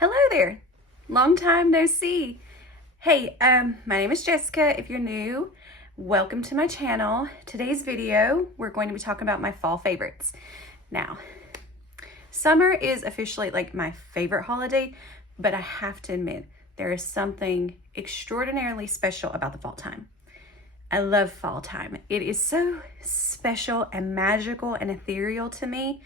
Hello there. Long time no see. Hey, my name is Jessica. If you're new, welcome to my channel. Today's video, we're going to be talking about my fall favorites. Now, summer is officially like my favorite holiday, but I have to admit, there is something extraordinarily special about the fall time. I love fall time. It is so special and magical and ethereal to me.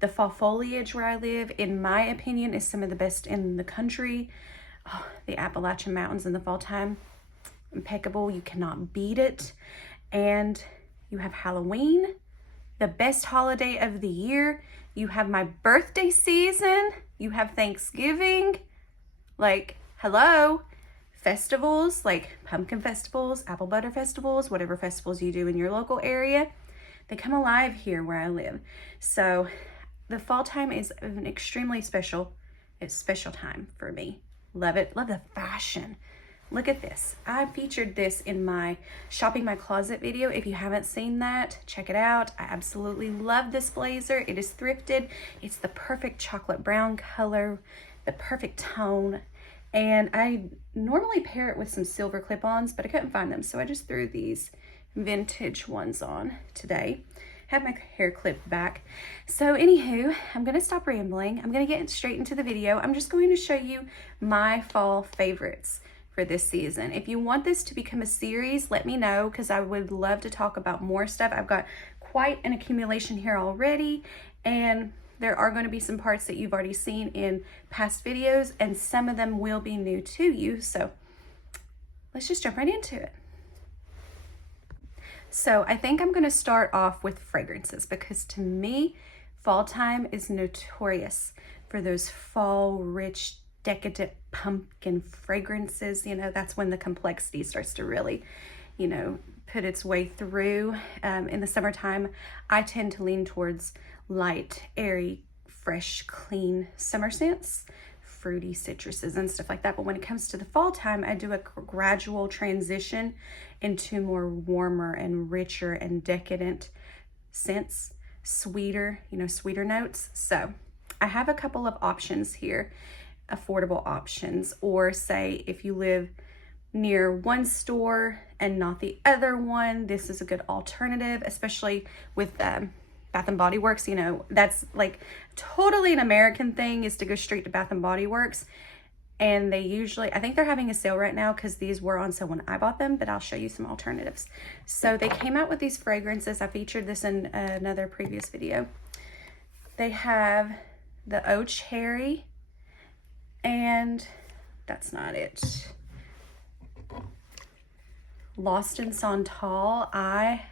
The fall foliage where I live, in my opinion, is some of the best in the country. Oh, the Appalachian Mountains in the fall time, impeccable. You cannot beat it. And you have Halloween, the best holiday of the year. You have my birthday season. You have Thanksgiving. Like, hello. Festivals, like pumpkin festivals, apple butter festivals, whatever festivals you do in your local area. They come alive here where I live. So the fall time is an extremely special time for me. Love it. Love the fashion. Look at this. I featured this in my shopping my closet video. If you haven't seen that, check it out. I absolutely love this blazer. It is thrifted. It's the perfect chocolate brown color, the perfect tone. And I normally pair it with some silver clip-ons, but I couldn't find them. So I just threw these vintage ones on today. Have my hair clipped back. So anywho, I'm gonna stop rambling. I'm gonna get straight into the video. I'm just going to show you my fall favorites for this season. If you want this to become a series, let me know, because I would love to talk about more stuff. I've got quite an accumulation here already, and there are going to be some parts that you've already seen in past videos, and some of them will be new to you. So let's just jump right into it. So I think I'm going to start off with fragrances, because to me, fall time is notorious for those fall rich, decadent pumpkin fragrances. You know, that's when the complexity starts to really, put its way through. In the summertime, I tend to lean towards light, airy, fresh, clean summer scents, fruity citruses and stuff like that. But when it comes to the fall time, I do a gradual transition into more warmer and richer and decadent scents, sweeter notes. So I have a couple of options here, affordable options, or say if you live near one store and not the other one, this is a good alternative, especially with Bath and Body Works. That's like totally an American thing, is to go straight to Bath and Body Works. And they usually, I think they're having a sale right now because these were on sale when I bought them, but I'll show you some alternatives. So they came out with these fragrances. I featured this in another previous video. They have the Eau Cherry, and that's not it. Lost in Santal. I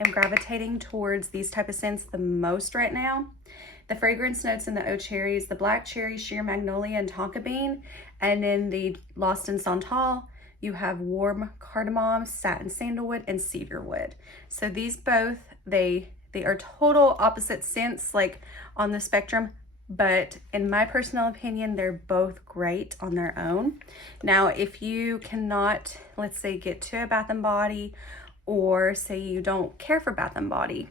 am gravitating towards these type of scents the most right now. The fragrance notes in the Eau Cherry is the black cherry, sheer magnolia, and tonka bean. And in the Lost in Santal, you have warm cardamom, satin sandalwood, and cedarwood. So these both, they are total opposite scents, like on the spectrum, but in my personal opinion, they're both great on their own. Now, if you cannot, let's say, get to a Bath and Body, or say you don't care for Bath and Body,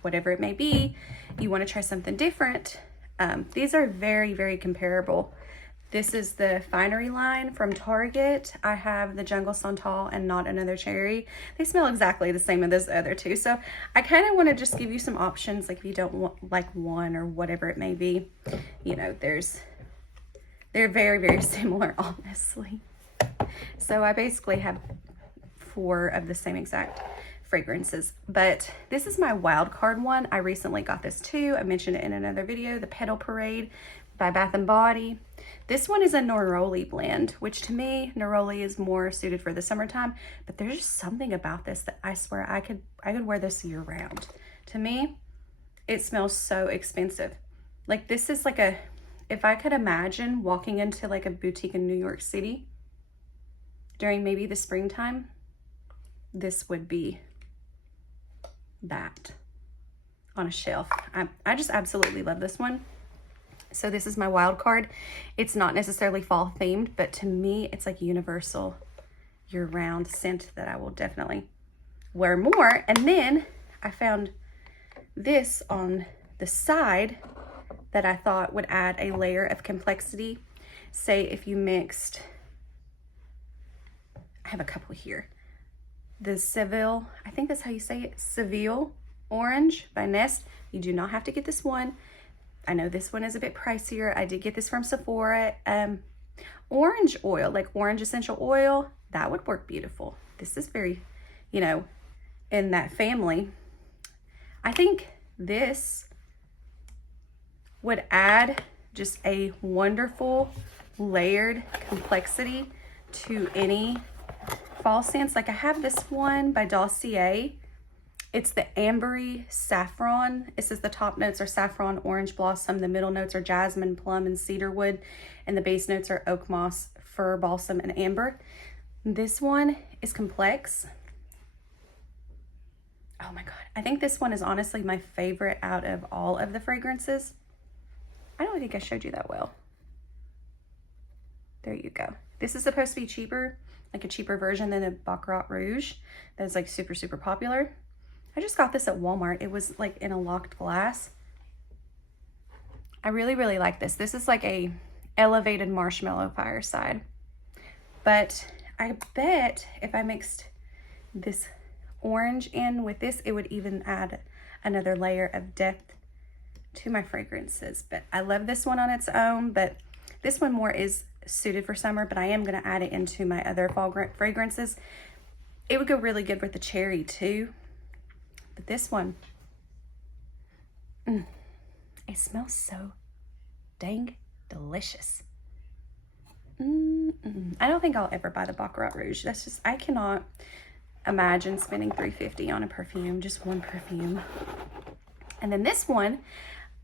whatever it may be, you want to try something different, these are very, very comparable. This is the Finery line from Target. I have the Jungle Santal and Not Another Cherry. They smell exactly the same as those other two. So I kind of want to just give you some options, like if you don't want like one or whatever it may be. They're very, very similar, honestly. So I basically have 4 of the same exact fragrances, but this is my wild card one. I recently got this too. I mentioned it in another video, the Petal Parade by Bath and Body. This one is a neroli blend, which to me, neroli is more suited for the summertime, but there's just something about this that I swear I could wear this year round. To me, it smells so expensive. Like, this is like if I could imagine walking into like a boutique in New York City during maybe the springtime, this would be that on a shelf. I just absolutely love this one. So this is my wild card. It's not necessarily fall themed, but to me, it's like universal year-round scent that I will definitely wear more. And then I found this on the side that I thought would add a layer of complexity say if you mixed, I have a couple here. The Seville, I think that's how you say it, Seville Orange by Nest. You do not have to get this one. I know this one is a bit pricier. I did get this from Sephora. Orange oil, like orange essential oil, that would work beautiful. This is very, you know, in that family. I think this would add just a wonderful layered complexity to any fall scents. Like I have this one by Dossier. It's the ambery saffron. It says the top notes are saffron, orange blossom. The middle notes are jasmine, plum, and cedarwood. And the base notes are oak moss, fir, balsam, and amber. This one is complex. Oh my God. I think this one is honestly my favorite out of all of the fragrances. I don't think I showed you that well. There you go. This is supposed to be cheaper, like a cheaper version than the Baccarat Rouge. That's like super, super popular. I just got this at Walmart. It was like in a locked glass. I really, really like this. This is like a elevated marshmallow fireside. But I bet if I mixed this orange in with this, it would even add another layer of depth to my fragrances. But I love this one on its own, but this one more is suited for summer, but I am going to add it into my other fall fragrances. It would go really good with the cherry too. But this one, it smells so dang delicious. I don't think I'll ever buy the Baccarat Rouge. That's just, I cannot imagine spending $3.50 on a perfume, just one perfume. And then this one,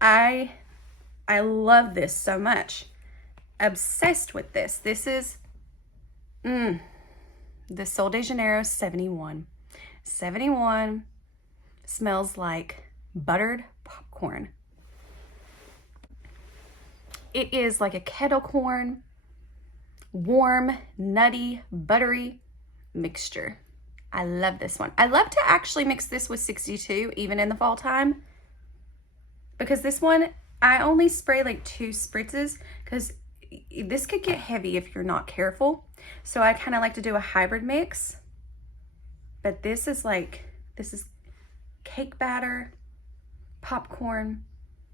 I love this so much. Obsessed with this. This is the Sol de Janeiro 71. 71 smells like buttered popcorn. It is like a kettle corn, warm, nutty, buttery mixture. I love this one. I love to actually mix this with 62 even in the fall time, because this one I only spray like 2 spritzes because this could get heavy if you're not careful. So I kind of like to do a hybrid mix. But this is cake batter, popcorn,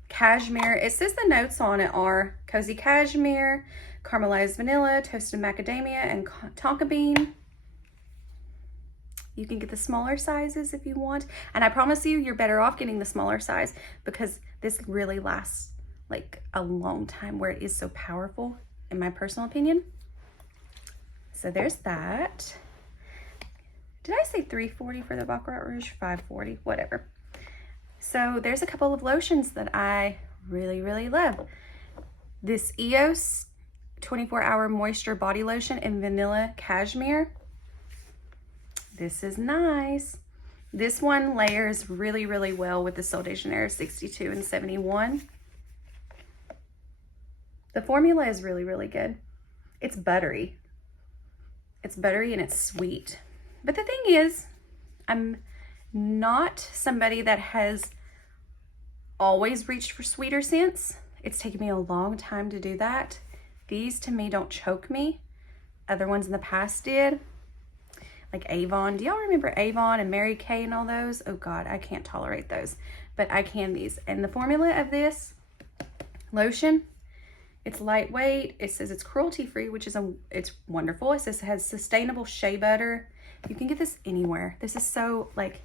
cashmere. It says the notes on it are cozy cashmere, caramelized vanilla, toasted macadamia, and tonka bean. You can get the smaller sizes if you want. And I promise you, you're better off getting the smaller size because this really lasts like a long time where it is so powerful, in my personal opinion. So there's that. Did I say $3.40 for the Baccarat Rouge? $5.40, whatever. So there's a couple of lotions that I really, really love. This EOS 24-hour moisture body lotion in vanilla cashmere. This is nice. This one layers really, really well with the Sol de Janeiro 62 and 71. The formula is really, really good. It's buttery. It's buttery and it's sweet. But the thing is, I'm not somebody that has always reached for sweeter scents. It's taken me a long time to do that. These to me don't choke me. Other ones in the past did. Like Avon. Do y'all remember Avon and Mary Kay and all those? Oh God, I can't tolerate those. But I can these. And the formula of this lotion, it's lightweight. It says it's cruelty-free, which is it's wonderful. It says it has sustainable shea butter. You can get this anywhere. This is so like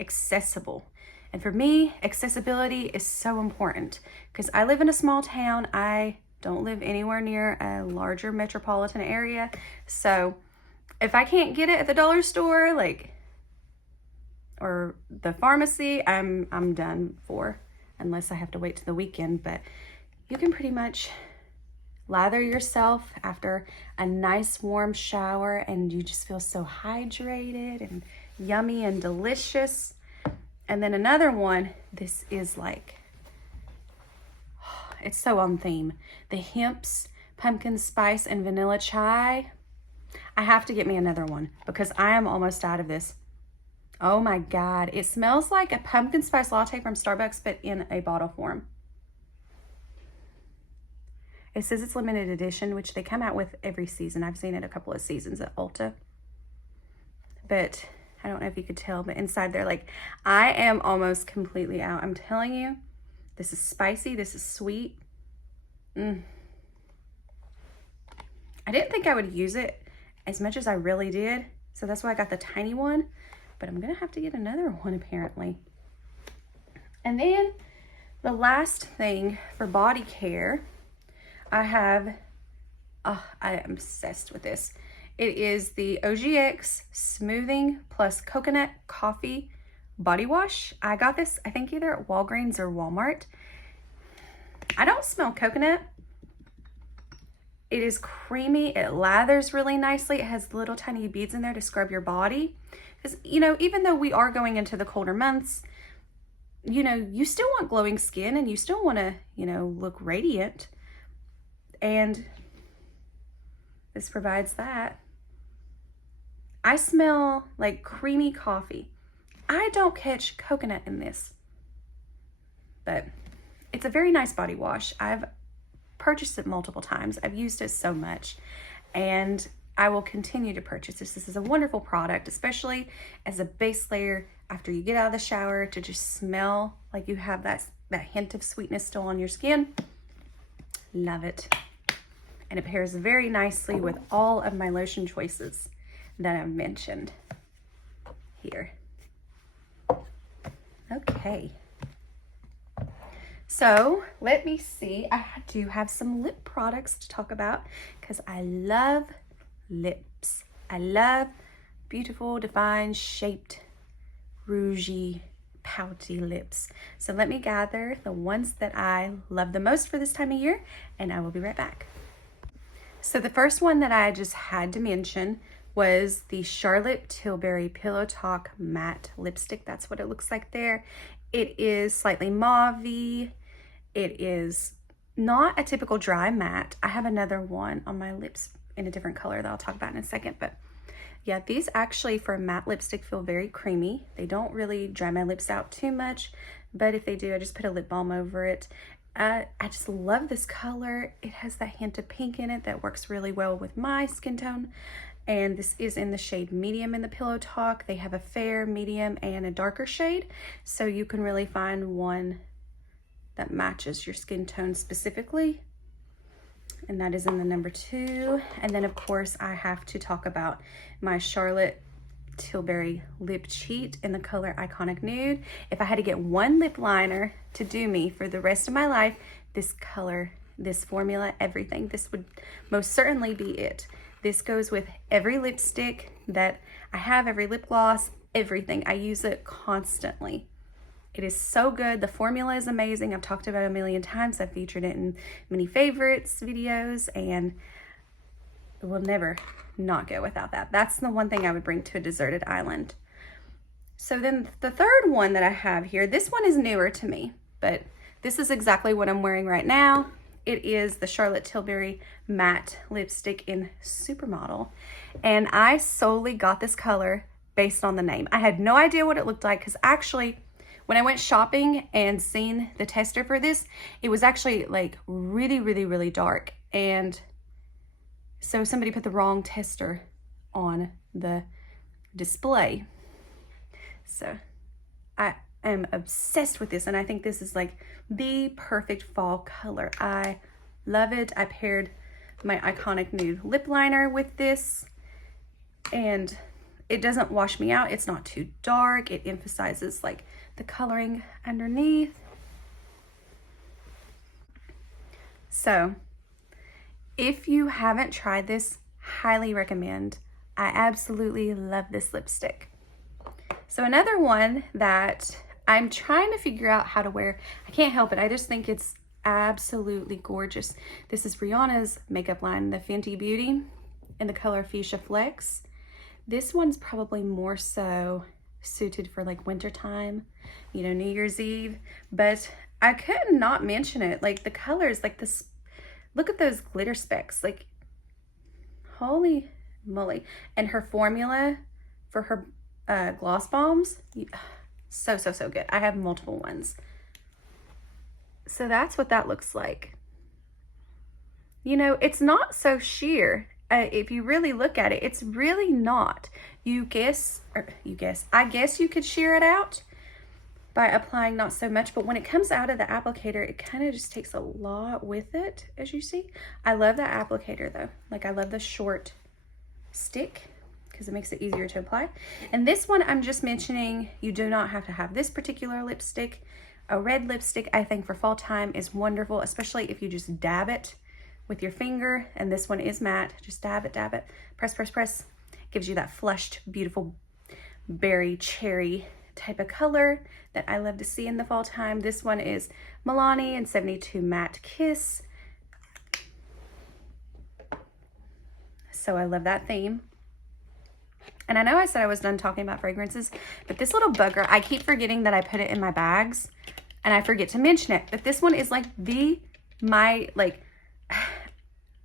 accessible. And for me, accessibility is so important because I live in a small town. I don't live anywhere near a larger metropolitan area. So if I can't get it at the dollar store, like, or the pharmacy, I'm done for, unless I have to wait to the weekend. But you can pretty much lather yourself after a nice warm shower and you just feel so hydrated and yummy and delicious. And then another one, this is like, it's so on theme. The Hemp's pumpkin spice and vanilla chai. I have to get me another one because I am almost out of this. Oh my God. It smells like a pumpkin spice latte from Starbucks, but in a bottle form. It says it's limited edition, which they come out with every season. I've seen it a couple of seasons at Ulta. But I don't know if you could tell, but inside they're like, I am almost completely out. I'm telling you, this is spicy. This is sweet. I didn't think I would use it as much as I really did. So that's why I got the tiny one. But I'm going to have to get another one apparently. And then the last thing for body care, I have, I am obsessed with this. It is the OGX Smoothing Plus Coconut Coffee Body Wash. I got this, I think either at Walgreens or Walmart. I don't smell coconut. It is creamy. It lathers really nicely. It has little tiny beads in there to scrub your body. Because, you know, even though we are going into the colder months, you know, you still want glowing skin and you still want to, you know, look radiant. And this provides that. I smell like creamy coffee. I don't catch coconut in this, but it's a very nice body wash. I've purchased it multiple times. I've used it so much and I will continue to purchase this. This is a wonderful product, especially as a base layer after you get out of the shower to just smell like you have that hint of sweetness still on your skin. Love it. And it pairs very nicely with all of my lotion choices that I've mentioned here. Okay. So let me see. I do have some lip products to talk about because I love lips. I love beautiful, defined, shaped, rougey, pouty lips. So let me gather the ones that I love the most for this time of year, and I will be right back. So the first one that I just had to mention was the Charlotte Tilbury Pillow Talk Matte Lipstick. That's what it looks like there. It is slightly mauve-y. It is not a typical dry matte. I have another one on my lips in a different color that I'll talk about in a second, but yeah, these actually for a matte lipstick feel very creamy. They don't really dry my lips out too much, but if they do, I just put a lip balm over it. I just love this color. It has that hint of pink in it that works really well with my skin tone. And this is in the shade medium in the Pillow Talk. They have a fair, medium, and a darker shade. So you can really find one that matches your skin tone specifically. And that is in the number 2. And then of course I have to talk about my Charlotte Tilbury Lip Cheat in the color Iconic Nude. If I had to get one lip liner to do me for the rest of my life, this color, this formula, everything, this would most certainly be it. This goes with every lipstick that I have, every lip gloss, everything. I use it constantly. It is so good. The formula is amazing. I've talked about it a million times. I've featured it in many favorites videos and it will never not go without that. That's the one thing I would bring to a deserted island. So then the third one that I have here, this one is newer to me, but this is exactly what I'm wearing right now. It is the Charlotte Tilbury Matte Lipstick in Supermodel. And I solely got this color based on the name. I had no idea what it looked like because actually when I went shopping and seen the tester for this, it was actually like really, really, really dark. And so somebody put the wrong tester on the display. So I am obsessed with this and I think this is like the perfect fall color. I love it. I paired my Iconic Nude lip liner with this and it doesn't wash me out. It's not too dark. It emphasizes like the coloring underneath. So if you haven't tried this, highly recommend. I absolutely love this lipstick. So another one that I'm trying to figure out how to wear, I can't help it, I just think it's absolutely gorgeous. This is Rihanna's makeup line, the Fenty Beauty in the color Fuchsia Flex. This one's probably more so suited for like wintertime, you know, New Year's Eve, but I could not mention it. Like the colors, like this, look at those glitter specks, like holy moly. And her formula for her gloss bombs, so good. I have multiple ones. So that's what that looks like. You know, it's not so sheer. If you really look at it, it's really not. I guess you could shear it out by applying not so much, but when it comes out of the applicator, it kind of just takes a lot with it, as you see. I love that applicator though. Like, I love the short stick because it makes it easier to apply. And this one, I'm just mentioning, you do not have to have this particular lipstick. A red lipstick, I think for fall time is wonderful, especially if you just dab it with your finger. And this one is matte. Just dab it, press, press, press. Gives you that flushed, beautiful berry cherry type of color that I love to see in the fall time. This one is Milani and 72 Matte Kiss. So I love that theme. And I know I said I was done talking about fragrances, but this little bugger, I keep forgetting that I put it in my bags and I forget to mention it. But this one is like I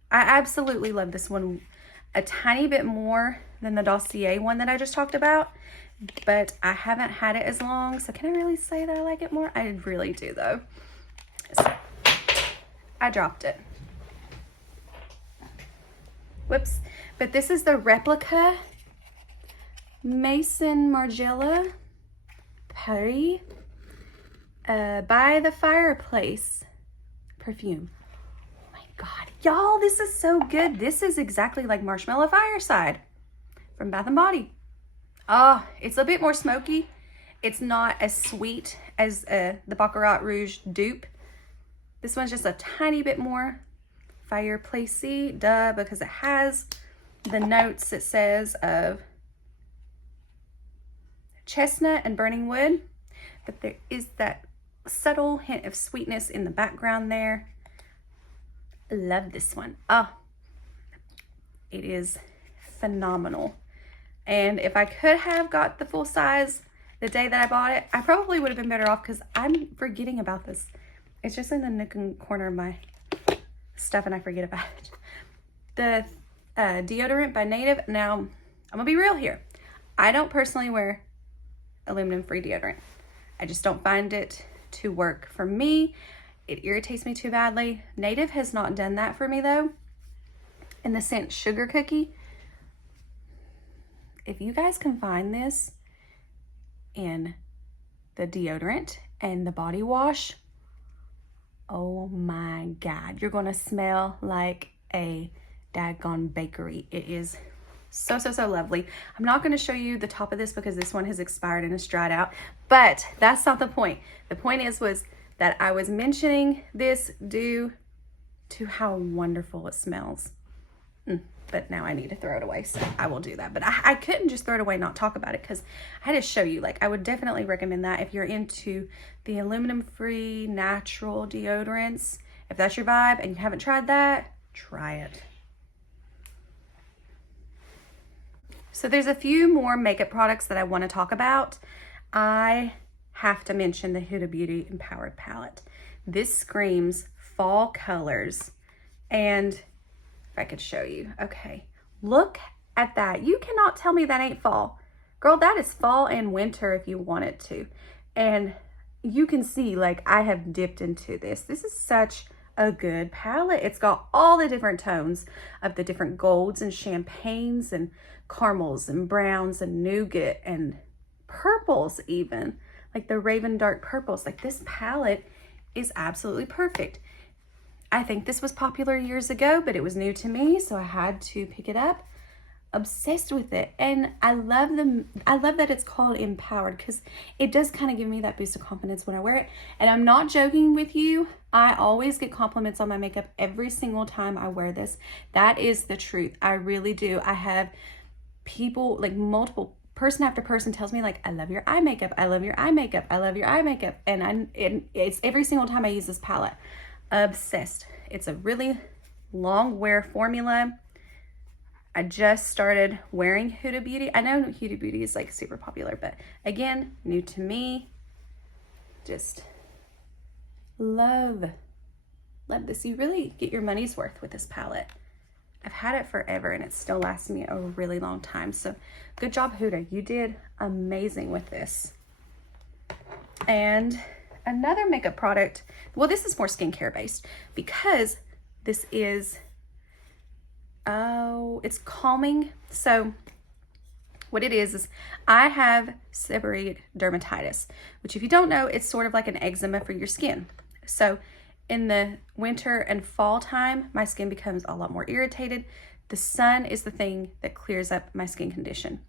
absolutely love this one a tiny bit more than the Dossier one that I just talked about, but I haven't had it as long. So can I really say that I like it more? I really do though. So I dropped it. Whoops. But this is the replica Maison Margiela Paris by the Fireplace perfume. Oh my God, y'all, this is so good. This is exactly like Marshmallow Fireside from Bath & Body. Oh, it's a bit more smoky. It's not as sweet as the Baccarat Rouge dupe. This one's just a tiny bit more fireplacey, duh, because it has the notes it says of chestnut and burning wood, but there is that subtle hint of sweetness in the background there. I love this one. Oh, it is phenomenal. And if I could have got the full size the day that I bought it, I probably would have been better off because I'm forgetting about this. It's just in the nook and corner of my stuff and I forget about it. The deodorant by Native. Now, I'm gonna be real here. I don't personally wear aluminum-free deodorant. I just don't find it to work for me. It irritates me too badly. Native has not done that for me though. In the scent Sugar Cookie. If you guys can find this in the deodorant and the body wash, oh my God, you're gonna smell like a daggone bakery. It is so, so, so lovely. I'm not gonna show you the top of this because this one has expired and is dried out, but that's not the point. The point was that I was mentioning this due to how wonderful it smells. But now I need to throw it away, so I will do that. But I couldn't just throw it away and not talk about it because I had to show you. Like, I would definitely recommend that if you're into the aluminum-free natural deodorants. If that's your vibe and you haven't tried that, try it. So there's a few more makeup products that I want to talk about. I have to mention the Huda Beauty Empowered Palette. This screams fall colors. And if I could show you. Okay, look at that. You cannot tell me that ain't fall. Girl, that is fall and winter if you want it to. And you can see, like, I have dipped into this. This is such a good palette. It's got all the different tones of the different golds and champagnes and caramels and browns and nougat and purples even. Like the Raven Dark purples. Like, this palette is absolutely perfect. I think this was popular years ago, but it was new to me, so I had to pick it up. Obsessed with it. And I love that it's called Empowered because it does kind of give me that boost of confidence when I wear it. And I'm not joking with you. I always get compliments on my makeup every single time I wear this. That is the truth. I really do. I have people, like multiple person after person tells me, like, I love your eye makeup. I love your eye makeup. I love your eye makeup. And it's every single time I use this palette. Obsessed. It's a really long wear formula. I just started wearing Huda Beauty. I know Huda Beauty is like super popular, but again, new to me. Just love this. You really get your money's worth with this palette. I've had it forever and it's still lasting me a really long time. So good job, Huda. You did amazing with this. And another makeup product, well, this is more skincare based because this is Oh, it's calming. So what it is I have seborrheic dermatitis, which if you don't know, it's sort of like an eczema for your skin. So in the winter and fall time, my skin becomes a lot more irritated. The sun is the thing that clears up my skin condition.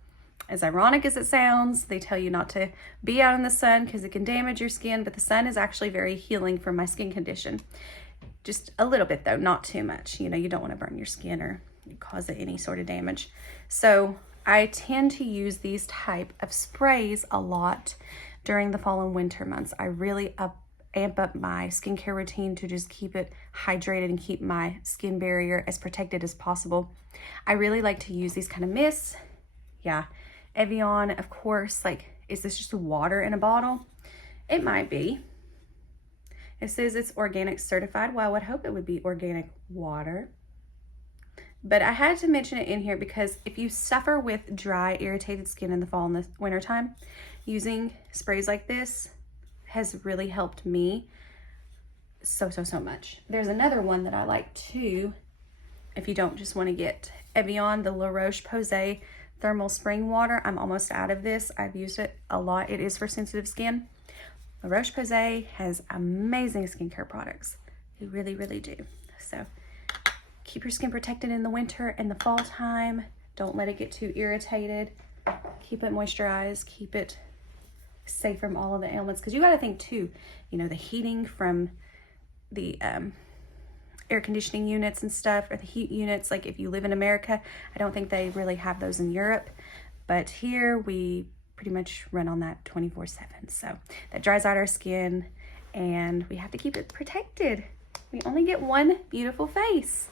As ironic as it sounds, they tell you not to be out in the sun because it can damage your skin, but the sun is actually very healing for my skin condition. Just a little bit though, not too much. You know, you don't want to burn your skin or cause it any sort of damage. So I tend to use these type of sprays a lot during the fall and winter months. I really amp up my skincare routine to just keep it hydrated and keep my skin barrier as protected as possible. I really like to use these kind of mists. Yeah, Evian, of course. Like, is this just water in a bottle? It might be. It says it's organic certified. Well, I would hope it would be organic water. But I had to mention it in here because if you suffer with dry, irritated skin in the fall and the winter time, using sprays like this has really helped me so much. There's another one that I like too. If you don't just want to get Evian, the La Roche-Posay Thermal Spring Water. I'm almost out of this. I've used it a lot. It is for sensitive skin. La Roche-Posay has amazing skincare products. They really, really do. So keep your skin protected in the winter and the fall time. Don't let it get too irritated. Keep it moisturized. Keep it safe from all of the ailments. Because you got to think too, you know, the heating from the air conditioning units and stuff, or the heat units. Like if you live in America, I don't think they really have those in Europe. But here we pretty much run on that 24/7. So that dries out our skin and we have to keep it protected. We only get one beautiful face.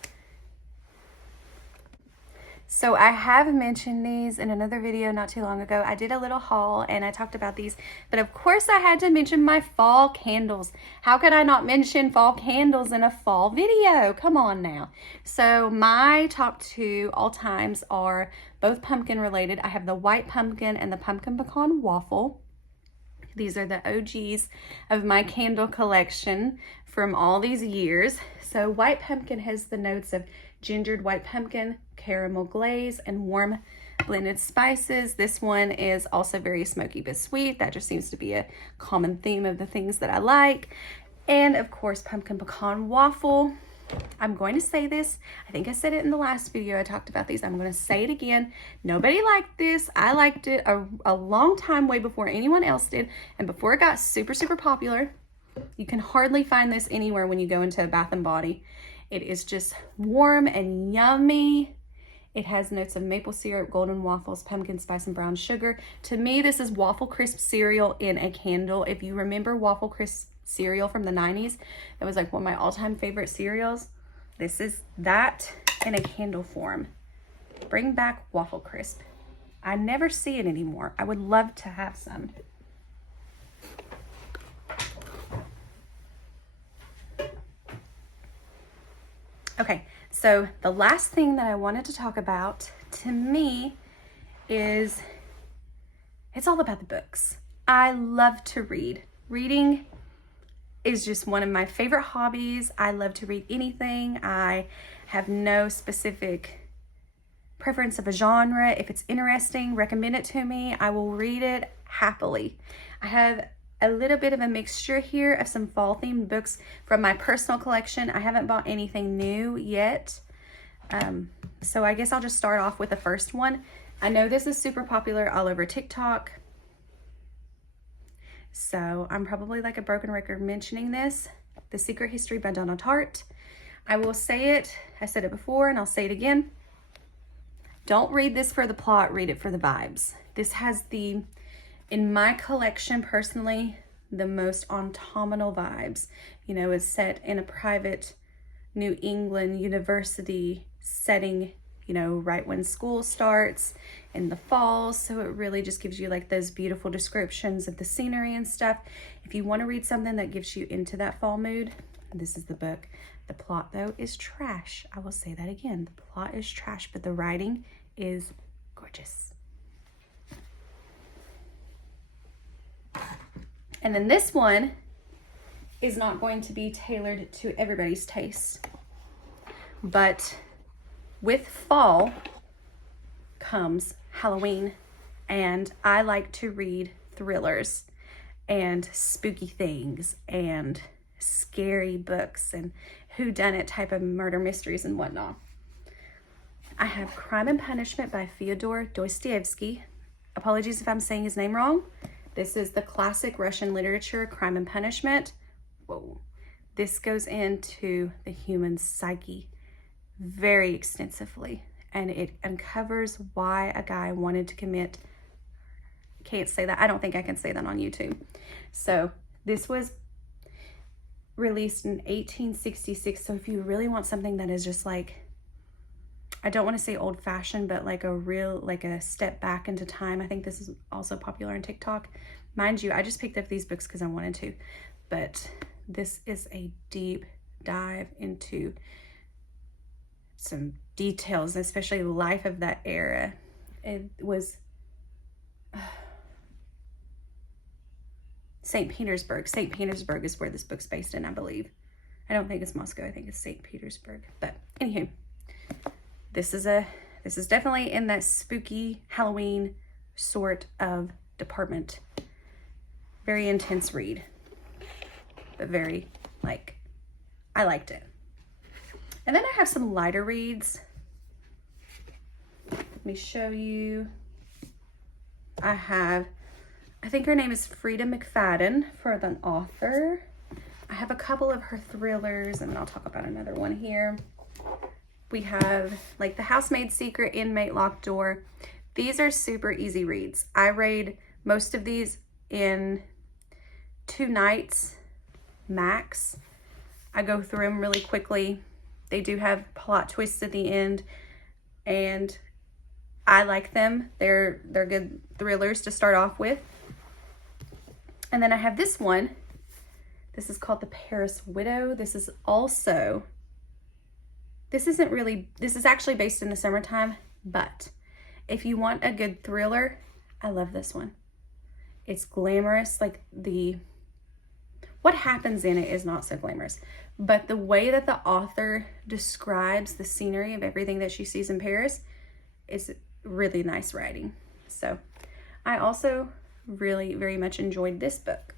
So I have mentioned these in another video not too long ago. I did a little haul and I talked about these, but of course I had to mention my fall candles. How could I not mention fall candles in a fall video? Come on now. So my top two all times are both pumpkin related. I have the white pumpkin and the pumpkin pecan waffle. These are the OGs of my candle collection from all these years. So white pumpkin has the notes of gingered white pumpkin, caramel glaze, and warm blended spices. This one is also very smoky but sweet. That just seems to be a common theme of the things that I like. And of course, pumpkin pecan waffle. I'm going to say this. I think I said it in the last video I talked about these. I'm going to say it again. Nobody liked this. I liked it a long time, way before anyone else did. And before it got super popular. You can hardly find this anywhere when you go into a Bath & Body. It is just warm and yummy. It has notes of maple syrup, golden waffles, pumpkin spice, and brown sugar. To me, this is Waffle Crisp cereal in a candle. If you remember Waffle Crisp cereal from the 90s, that was like one of my all-time favorite cereals. This is that in a candle form. Bring back Waffle Crisp. I never see it anymore. I would love to have some. Okay, so the last thing that I wanted to talk about, to me, is it's all about the books. I love to read. Reading is just one of my favorite hobbies. I love to read anything. I have no specific preference of a genre. If it's interesting, recommend it to me. I will read it happily. I have a little bit of a mixture here of some fall themed books from my personal collection. I haven't bought anything new yet. So I guess I'll just start off with the first one. I know this is super popular all over TikTok. So I'm probably like a broken record mentioning this. The Secret History by Donna Tartt. I will say it. I said it before and I'll say it again. Don't read this for the plot, read it for the vibes. This has the, in my collection personally, the most autumnal vibes. You know, it's set in a private New England university setting, you know, right when school starts in the fall. So it really just gives you like those beautiful descriptions of the scenery and stuff. If you want to read something that gets you into that fall mood, this is the book. The plot though is trash. I will say that again. The plot is trash, but the writing is gorgeous. And then this one is not going to be tailored to everybody's taste, but with fall comes Halloween, and I like to read thrillers and spooky things and scary books and whodunit type of murder mysteries and whatnot. I have Crime and Punishment by Fyodor Dostoevsky. Apologies if I'm saying his name wrong. This is the classic Russian literature, Crime and Punishment. Whoa. This goes into the human psyche very extensively, and it uncovers why a guy wanted to commit, can't say that, I don't think I can say that on YouTube. So this was released in 1866, so if you really want something that is just like, I don't want to say old fashioned, but like a step back into time. I think this is also popular on TikTok. Mind you, I just picked up these books because I wanted to, but this is a deep dive into some details, especially the life of that era. It was St. Petersburg. St. Petersburg is where this book's based in, I believe. I don't think it's Moscow. I think it's St. Petersburg. But anywho, this is definitely in that spooky Halloween sort of department. Very intense read, but very, like, I liked it. And then I have some lighter reads. Let me show you. I think her name is Frida McFadden for the author. I have a couple of her thrillers, and then I'll talk about another one here. We have like The Housemaid's Secret, Inmate, Locked Door. These are super easy reads. I read most of these in 2 nights max. I go through them really quickly. They do have plot twists at the end, and I like them. They're good thrillers to start off with. And then I have this one. This is called The Paris Widow. This is actually based in the summertime, but if you want a good thriller, I love this one. It's glamorous, like what happens in it is not so glamorous, but the way that the author describes the scenery of everything that she sees in Paris is really nice writing. So I also really very much enjoyed this book.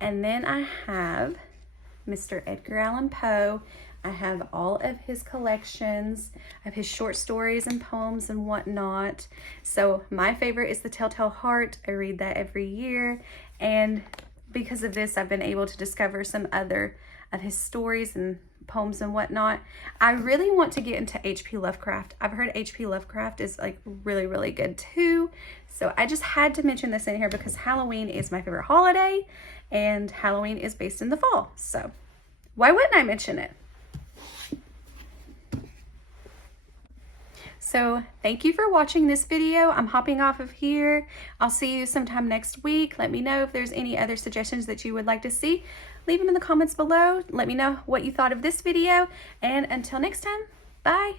And then I have Mr. Edgar Allan Poe. I have all of his collections of his short stories and poems and whatnot. So my favorite is The Telltale Heart. I read that every year, and because of this, I've been able to discover some other of his stories and poems and whatnot. I really want to get into H.P. Lovecraft. I've heard H.P. Lovecraft is like really, really good too. So I just had to mention this in here because Halloween is my favorite holiday, and Halloween is based in the fall. So why wouldn't I mention it? So thank you for watching this video. I'm hopping off of here. I'll see you sometime next week. Let me know if there's any other suggestions that you would like to see. Leave them in the comments below. Let me know what you thought of this video. And until next time, bye.